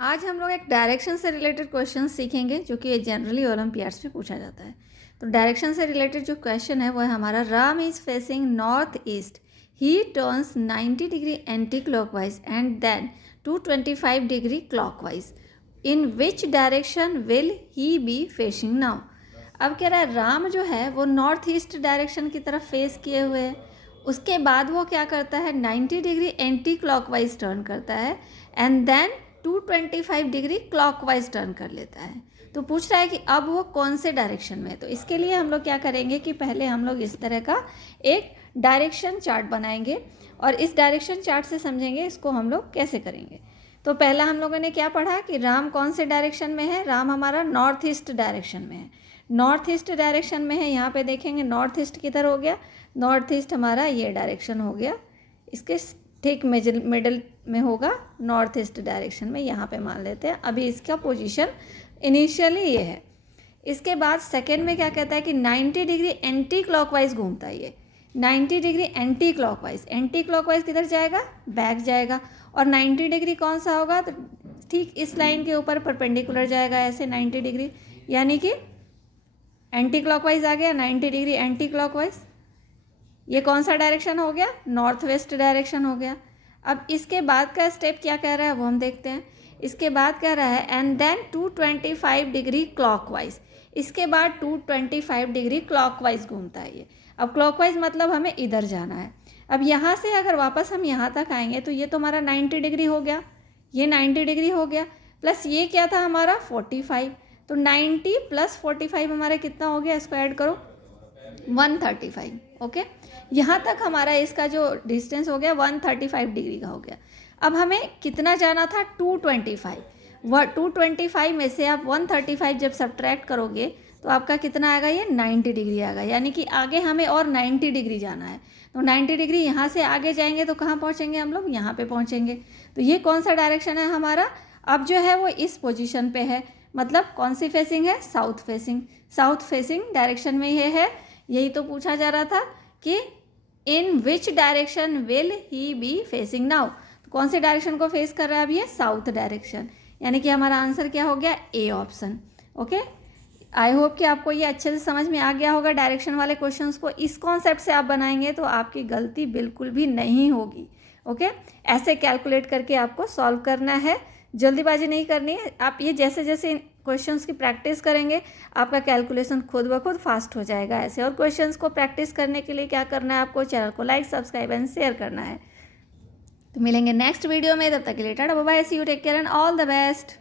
आज हम लोग एक डायरेक्शन से रिलेटेड क्वेश्चन सीखेंगे जो कि जनरली ओलंपियाड्स में पूछा जाता है। तो डायरेक्शन से रिलेटेड जो क्वेश्चन है वो है हमारा, Ram is facing north east, he turns 90 degree anticlockwise and then 225 degree clockwise, in which direction will he be facing now. अब कह रहा है राम जो है वो नॉर्थ ईस्ट डायरेक्शन की तरफ फेस किए हुए है, उसके बाद वो क्या करता है 90 डिग्री एंटी क्लॉकवाइज टर्न करता है and then 225 degree clockwise turn कर लेता है। तो पूछ रहा है कि अब वो कौन से डायरेक्शन में है। तो इसके लिए हम लोग क्या करेंगे कि पहले हम लोग इस तरह का एक डायरेक्शन चार्ट बनाएंगे और इस डायरेक्शन चार्ट से समझेंगे इसको हम लोग कैसे करेंगे। तो पहला हम लोगों ने क्या पढ़ा कि राम कौन से डायरेक्शन में है। राम हमारा नॉर्थ ईस्ट डायरेक्शन में है। नॉर्थ ईस्ट डायरेक्शन में है, यहाँ पे देखेंगे नॉर्थ ईस्ट किधर हो गया, नॉर्थ ईस्ट हमारा ये डायरेक्शन हो गया, इसके ठीक मिडल में होगा नॉर्थ ईस्ट डायरेक्शन में, यहाँ पे मान लेते हैं। अभी इसका पोजीशन इनिशियली ये है। इसके बाद सेकंड में क्या कहता है कि 90 डिग्री एंटी क्लॉकवाइज घूमता है ये, 90 degree anti clockwise. Anti clockwise किधर जाएगा, बैक जाएगा। और 90 डिग्री कौन सा होगा, तो ठीक इस लाइन के ऊपर परपेंडिकुलर जाएगा ऐसे 90 डिग्री, यानी कि एंटी क्लॉकवाइज आ गया 90 डिग्री एंटी क्लॉकवाइज। ये कौन सा डायरेक्शन हो गया, नॉर्थ वेस्ट डायरेक्शन हो गया। अब इसके बाद का स्टेप क्या कह रहा है वो हम देखते हैं। इसके बाद कह रहा है एंड देन 225 डिग्री क्लॉकवाइज, इसके बाद 225 डिग्री क्लॉकवाइज घूमता है ये। अब क्लॉकवाइज मतलब हमें इधर जाना है। अब यहाँ से अगर वापस हम यहाँ तक आएंगे तो ये तो हमारा 90 डिग्री हो गया, ये 90 डिग्री हो गया, प्लस ये क्या था हमारा 45। तो 90 प्लस 45 हमारा कितना हो गया, इसको ऐड करो 135। ओके, यहाँ तक हमारा इसका जो डिस्टेंस हो गया 135 डिग्री का हो गया। अब हमें कितना जाना था 225। 225 में से आप 135 जब सब्ट्रैक्ट करोगे तो आपका कितना आएगा, ये 90 डिग्री आएगा, यानी कि आगे हमें और 90 डिग्री जाना है। तो 90 डिग्री यहाँ से आगे जाएंगे तो कहाँ पहुँचेंगे हम लोग, यहाँ पे पहुँचेंगे। तो ये कौन सा डायरेक्शन है हमारा, अब जो है वो इस पोजीशन पे है, मतलब कौन सी फेसिंग है, south facing. South facing direction में ये है। यही तो पूछा जा रहा था कि in which direction will he be facing now, कौन से डायरेक्शन को फेस कर रहा है अभी, ये साउथ डायरेक्शन, यानी कि हमारा आंसर क्या हो गया, A option. Okay, I hope कि आपको ये अच्छे से समझ में आ गया होगा। डायरेक्शन वाले क्वेश्चंस को इस कॉन्सेप्ट से आप बनाएंगे तो आपकी गलती बिल्कुल भी नहीं होगी। ओके, ऐसे कैलकुलेट करके आपको सॉल्व करना है, जल्दीबाजी नहीं करनी है। आप ये जैसे जैसे क्वेश्चंस की प्रैक्टिस करेंगे आपका कैलकुलेशन खुद ब खुद फास्ट हो जाएगा ऐसे। और क्वेश्चंस को प्रैक्टिस करने के लिए क्या करना है, आपको चैनल को लाइक, सब्सक्राइब एंड शेयर करना है। तो मिलेंगे नेक्स्ट वीडियो में, तब तक के लिए tata bye bye, see you, take care and all the best.